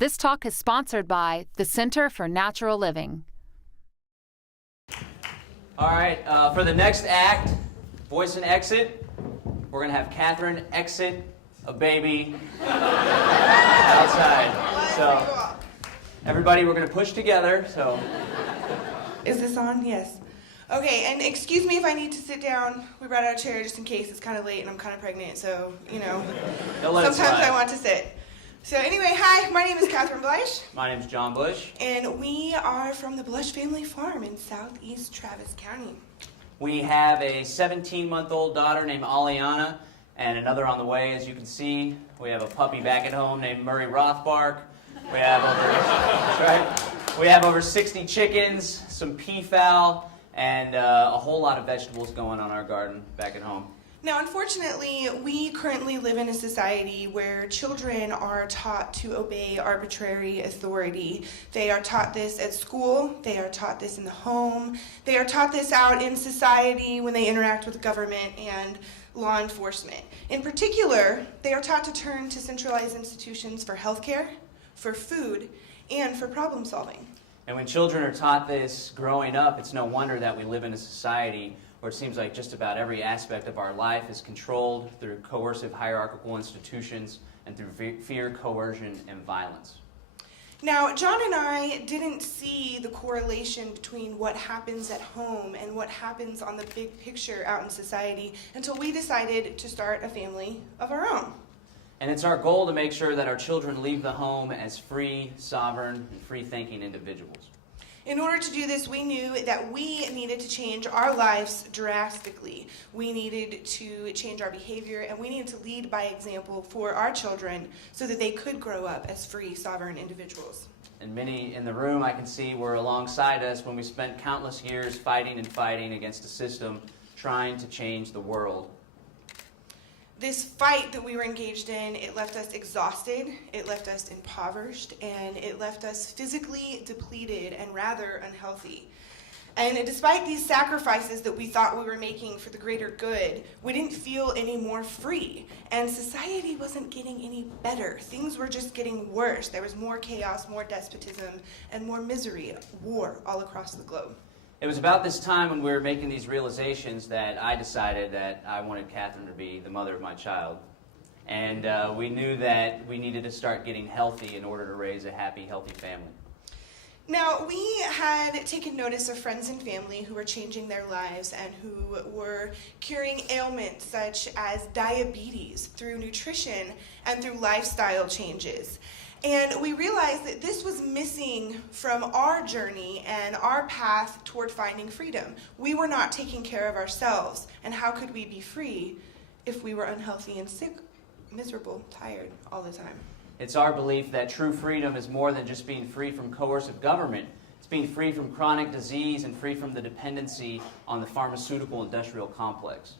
This talk is sponsored by the Center for Natural Living. All right, for the next act, voice and exit, we're going to have Catherine exit a baby outside. So, everybody, we're going to push together. So, is this on? Yes. Okay, and excuse me if I need to sit down. We brought out a chair just in case. It's kind of late and I'm kind of pregnant, so, sometimes I want to sit. So anyway, hi, my name is Catherine Bleish. My name is John Bush. And we are from the Bleish family farm in southeast Travis County. We have a 17-month-old daughter named Aliana, and another on the way, as you can see. We have a puppy back at home named Murray Rothbark. We have over 60 chickens, some peafowl, and a whole lot of vegetables going on our garden back at home. Now, unfortunately, we currently live in a society where children are taught to obey arbitrary authority. They are taught this at school, they are taught this in the home, they are taught this out in society when they interact with government and law enforcement. In particular, they are taught to turn to centralized institutions for healthcare, for food, and for problem solving. And when children are taught this growing up, it's no wonder that we live in a society where it seems like just about every aspect of our life is controlled through coercive hierarchical institutions and through fear, coercion, and violence. Now, John and I didn't see the correlation between what happens at home and what happens on the big picture out in society until we decided to start a family of our own. And it's our goal to make sure that our children leave the home as free, sovereign, and free-thinking individuals. In order to do this, we knew that we needed to change our lives drastically. We needed to change our behavior, and we needed to lead by example for our children so that they could grow up as free, sovereign individuals. And many in the room, I can see, were alongside us when we spent countless years fighting against a system trying to change the world. This fight that we were engaged in, it left us exhausted, it left us impoverished, and it left us physically depleted and rather unhealthy. And despite these sacrifices that we thought we were making for the greater good, we didn't feel any more free. And society wasn't getting any better. Things were just getting worse. There was more chaos, more despotism, and more misery, war all across the globe. It was about this time when we were making these realizations that I decided that I wanted Catherine to be the mother of my child. And we knew that we needed to start getting healthy in order to raise a happy, healthy family. Now, we had taken notice of friends and family who were changing their lives and who were curing ailments such as diabetes through nutrition and through lifestyle changes. And we realized that this was missing from our journey and our path toward finding freedom. We were not taking care of ourselves, and how could we be free if we were unhealthy and sick, miserable, tired all the time? It's our belief that true freedom is more than just being free from coercive government. It's being free from chronic disease and free from the dependency on the pharmaceutical industrial complex.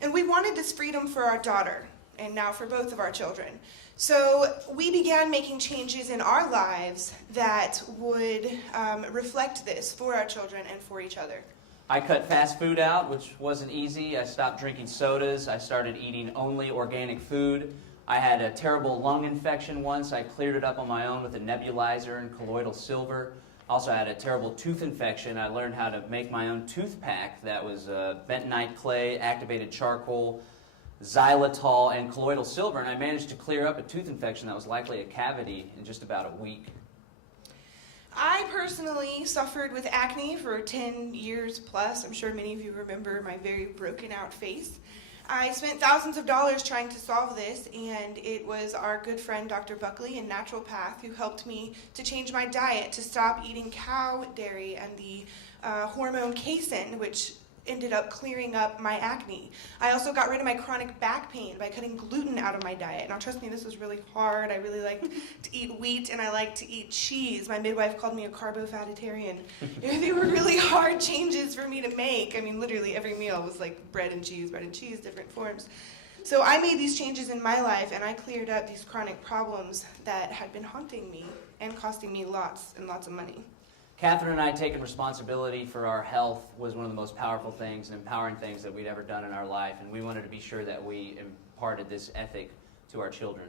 And we wanted this freedom for our daughter, and now for both of our children. So we began making changes in our lives that would reflect this for our children and for each other. I cut fast food out, which wasn't easy. I stopped drinking sodas. I started eating only organic food. I had a terrible lung infection once. I cleared it up on my own with a nebulizer and colloidal silver. Also, I had a terrible tooth infection. I learned how to make my own tooth pack that was bentonite clay, activated charcoal, xylitol, and colloidal silver, and I managed to clear up a tooth infection that was likely a cavity in just about a week. I personally suffered with acne for 10 years plus. I'm sure many of you remember my very broken out face. I spent thousands of dollars trying to solve this, and it was our good friend Dr. Buckley in Naturopath who helped me to change my diet, to stop eating cow dairy and the hormone casein, which ended up clearing up my acne. I also got rid of my chronic back pain by cutting gluten out of my diet. Now trust me, this was really hard. I really like to eat wheat and I like to eat cheese. My midwife called me a carbo-fatitarian. They were really hard changes for me to make. I mean, literally every meal was like bread and cheese, different forms. So I made these changes in my life and I cleared up these chronic problems that had been haunting me and costing me lots and lots of money. Catherine and I taking responsibility for our health was one of the most powerful things and empowering things that we'd ever done in our life, and we wanted to be sure that we imparted this ethic to our children.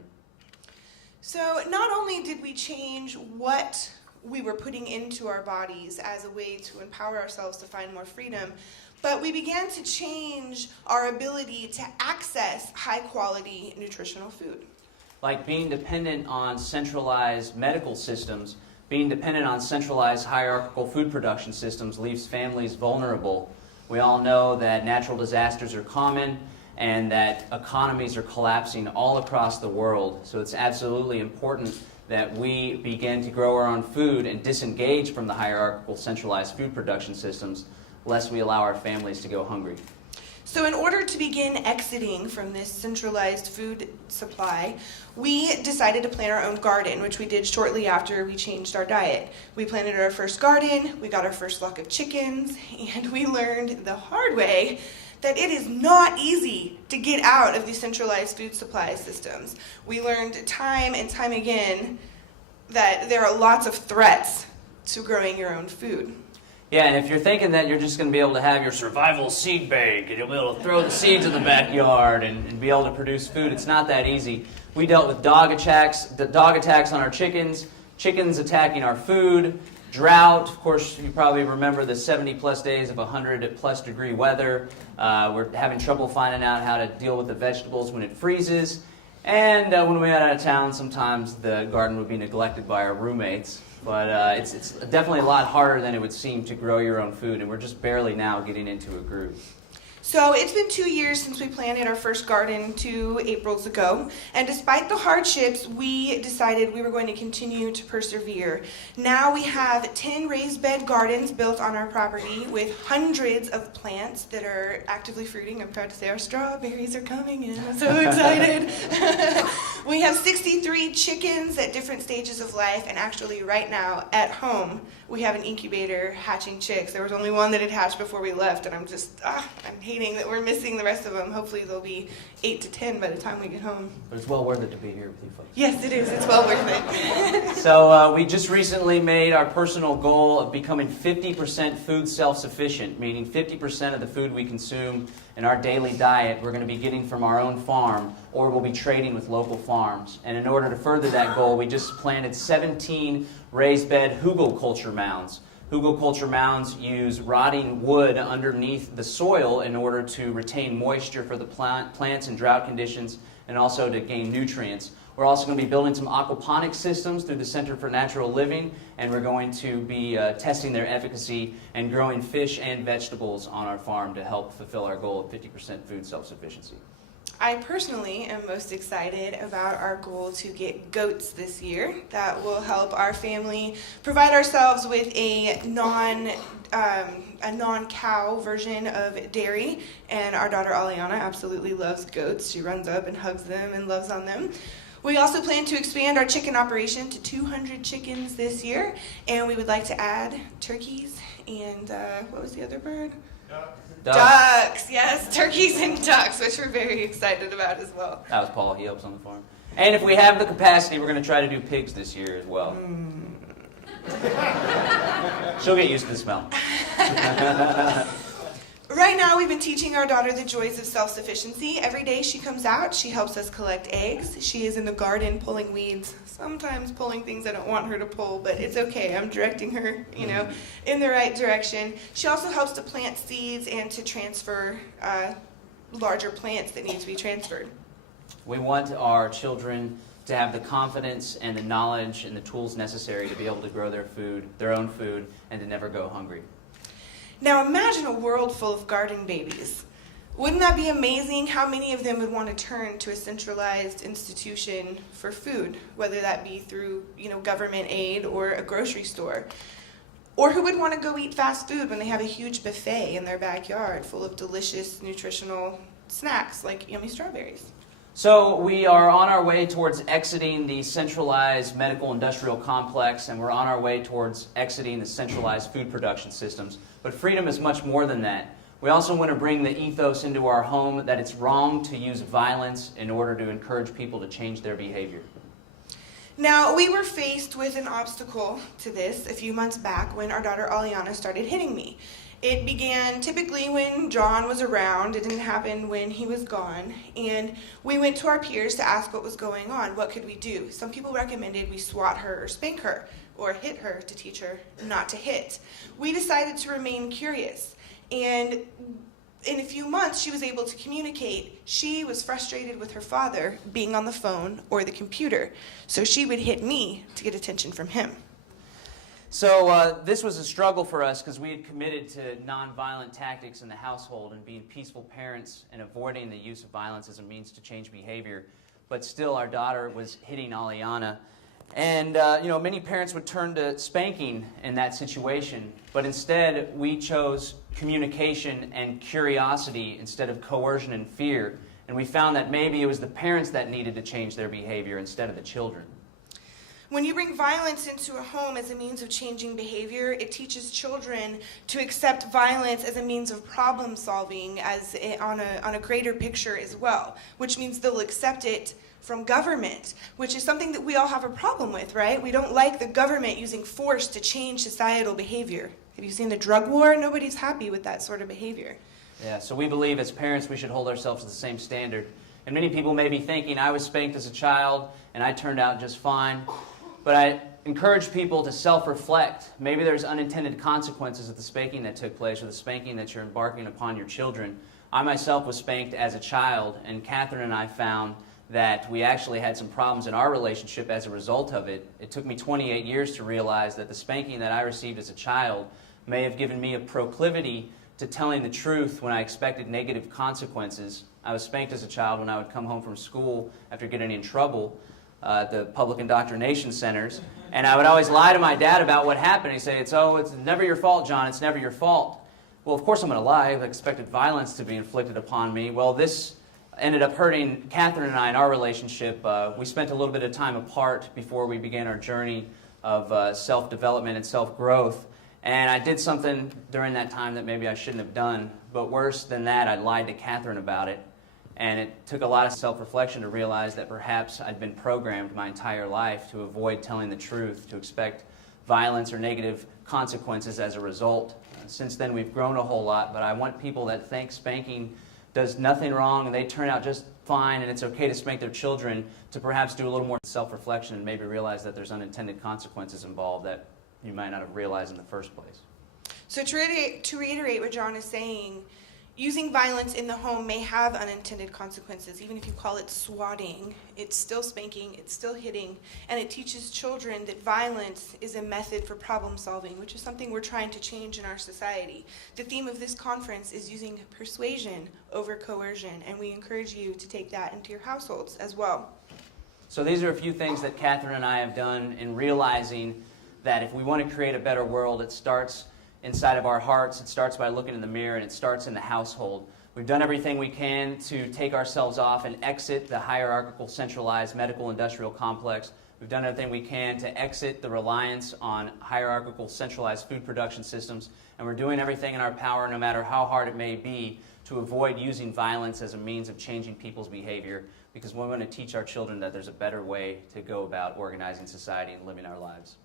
So not only did we change what we were putting into our bodies as a way to empower ourselves to find more freedom, but we began to change our ability to access high-quality nutritional food. Like being dependent on centralized medical systems, being dependent on centralized hierarchical food production systems leaves families vulnerable. We all know that natural disasters are common and that economies are collapsing all across the world. So it's absolutely important that we begin to grow our own food and disengage from the hierarchical centralized food production systems, lest we allow our families to go hungry. So in order to begin exiting from this centralized food supply, we decided to plant our own garden, which we did shortly after we changed our diet. We planted our first garden, we got our first flock of chickens, and we learned the hard way that it is not easy to get out of these centralized food supply systems. We learned time and time again that there are lots of threats to growing your own food. Yeah, and if you're thinking that you're just going to be able to have your survival seed bank and you'll be able to throw the seeds in the backyard and be able to produce food, it's not that easy. We dealt with dog attacks on our chickens, chickens attacking our food, drought. Of course, you probably remember the 70-plus days of 100-plus degree weather. We're having trouble finding out how to deal with the vegetables when it freezes. And when we got out of town, sometimes the garden would be neglected by our roommates. But it's definitely a lot harder than it would seem to grow your own food, and we're just barely now getting into a groove. So it's been 2 years since we planted our first garden 2 Aprils ago, and despite the hardships, we decided we were going to continue to persevere. Now we have 10 raised bed gardens built on our property with hundreds of plants that are actively fruiting. I'm proud to say our strawberries are coming in. I'm so excited. We have 63 chickens at different stages of life, and actually right now at home we have an incubator hatching chicks. There was only one that had hatched before we left, and I'm hating that we're missing the rest of them. Hopefully there'll be 8 to 10 by the time we get home. But it's well worth it to be here with you folks. Yes, it is. It's well worth it. So we just recently made our personal goal of becoming 50% food self-sufficient, meaning 50% of the food we consume in our daily diet we're going to be getting from our own farm, or we'll be trading with local farms. And in order to further that goal, we just planted 17 raised bed hugelkultur mounds. Hugelkultur mounds use rotting wood underneath the soil in order to retain moisture for the plants in drought conditions and also to gain nutrients. We're also going to be building some aquaponics systems through the Center for Natural Living, and we're going to be testing their efficacy and growing fish and vegetables on our farm to help fulfill our goal of 50% food self-sufficiency. I personally am most excited about our goal to get goats this year. That will help our family provide ourselves with a non-cow version of dairy, and our daughter Aliana absolutely loves goats. She runs up and hugs them and loves on them. We also plan to expand our chicken operation to 200 chickens this year, and we would like to add turkeys and what was the other bird? Ducks, yes, turkeys and ducks, which we're very excited about as well. That was Paul. He helps on the farm. And if we have the capacity, we're going to try to do pigs this year as well. She'll get used to the smell. Right now, we've been teaching our daughter the joys of self-sufficiency. Every day she comes out, she helps us collect eggs. She is in the garden pulling weeds, sometimes pulling things I don't want her to pull, but it's okay. I'm directing her, in the right direction. She also helps to plant seeds and to transfer larger plants that need to be transferred. We want our children to have the confidence and the knowledge and the tools necessary to be able to grow their own food, and to never go hungry. Now imagine a world full of garden babies. Wouldn't that be amazing how many of them would want to turn to a centralized institution for food, whether that be through, government aid or a grocery store? Or who would want to go eat fast food when they have a huge buffet in their backyard full of delicious nutritional snacks like yummy strawberries? So we are on our way towards exiting the centralized medical industrial complex, and we're on our way towards exiting the centralized food production systems. But freedom is much more than that. We also want to bring the ethos into our home that it's wrong to use violence in order to encourage people to change their behavior. Now, we were faced with an obstacle to this a few months back when our daughter Aliana started hitting me. It began typically when John was around. It didn't happen when he was gone. And we went to our peers to ask what was going on. What could we do? Some people recommended we swat her or spank her or hit her to teach her not to hit. We decided to remain curious. And in a few months, she was able to communicate. She was frustrated with her father being on the phone or the computer. So she would hit me to get attention from him. So this was a struggle for us because we had committed to nonviolent tactics in the household and being peaceful parents and avoiding the use of violence as a means to change behavior. But still, our daughter was hitting Aliana. And, many parents would turn to spanking in that situation. But instead, we chose communication and curiosity instead of coercion and fear. And we found that maybe it was the parents that needed to change their behavior instead of the children. When you bring violence into a home as a means of changing behavior, it teaches children to accept violence as a means of problem solving on a greater picture as well, which means they'll accept it from government, which is something that we all have a problem with, right? We don't like the government using force to change societal behavior. Have you seen the drug war? Nobody's happy with that sort of behavior. Yeah, so we believe as parents we should hold ourselves to the same standard. And many people may be thinking, I was spanked as a child and I turned out just fine. But I encourage people to self-reflect. Maybe there's unintended consequences of the spanking that took place or the spanking that you're embarking upon your children. I myself was spanked as a child, and Catherine and I found that we actually had some problems in our relationship as a result of it. It took me 28 years to realize that the spanking that I received as a child may have given me a proclivity to telling the truth when I expected negative consequences. I was spanked as a child when I would come home from school after getting in trouble at the public indoctrination centers, and I would always lie to my dad about what happened. He'd say, it's never your fault, John, it's never your fault. Well, of course I'm going to lie. I expected violence to be inflicted upon me. Well, this ended up hurting Catherine and I in our relationship. We spent a little bit of time apart before we began our journey of self-development and self-growth, and I did something during that time that maybe I shouldn't have done, but worse than that, I lied to Catherine about it. And it took a lot of self-reflection to realize that perhaps I'd been programmed my entire life to avoid telling the truth, to expect violence or negative consequences as a result. Since then, we've grown a whole lot, but I want people that think spanking does nothing wrong and they turn out just fine and it's okay to spank their children to perhaps do a little more self-reflection and maybe realize that there's unintended consequences involved that you might not have realized in the first place. So to reiterate what John is saying, using violence in the home may have unintended consequences. Even if you call it swatting, it's still spanking, it's still hitting, and it teaches children that violence is a method for problem solving, which is something we're trying to change in our society. The theme of this conference is using persuasion over coercion, and we encourage you to take that into your households as well. So these are a few things that Catherine and I have done in realizing that if we want to create a better world, it starts inside of our hearts. It starts by looking in the mirror, and it starts in the household. We've done everything we can to take ourselves off and exit the hierarchical, centralized medical industrial complex. We've done everything we can to exit the reliance on hierarchical, centralized food production systems, and we're doing everything in our power, no matter how hard it may be, to avoid using violence as a means of changing people's behavior, because we want to teach our children that there's a better way to go about organizing society and living our lives.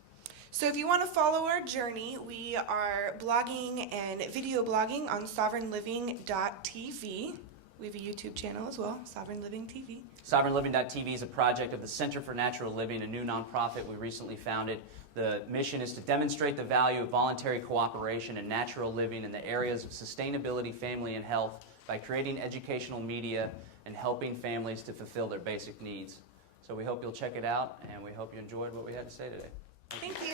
So if you want to follow our journey, we are blogging and video blogging on sovereignliving.tv. We have a YouTube channel as well, Sovereign Living TV. Sovereignliving.tv is a project of the Center for Natural Living, a new nonprofit we recently founded. The mission is to demonstrate the value of voluntary cooperation and natural living in the areas of sustainability, family, and health by creating educational media and helping families to fulfill their basic needs. So we hope you'll check it out, and we hope you enjoyed what we had to say today. Thank you.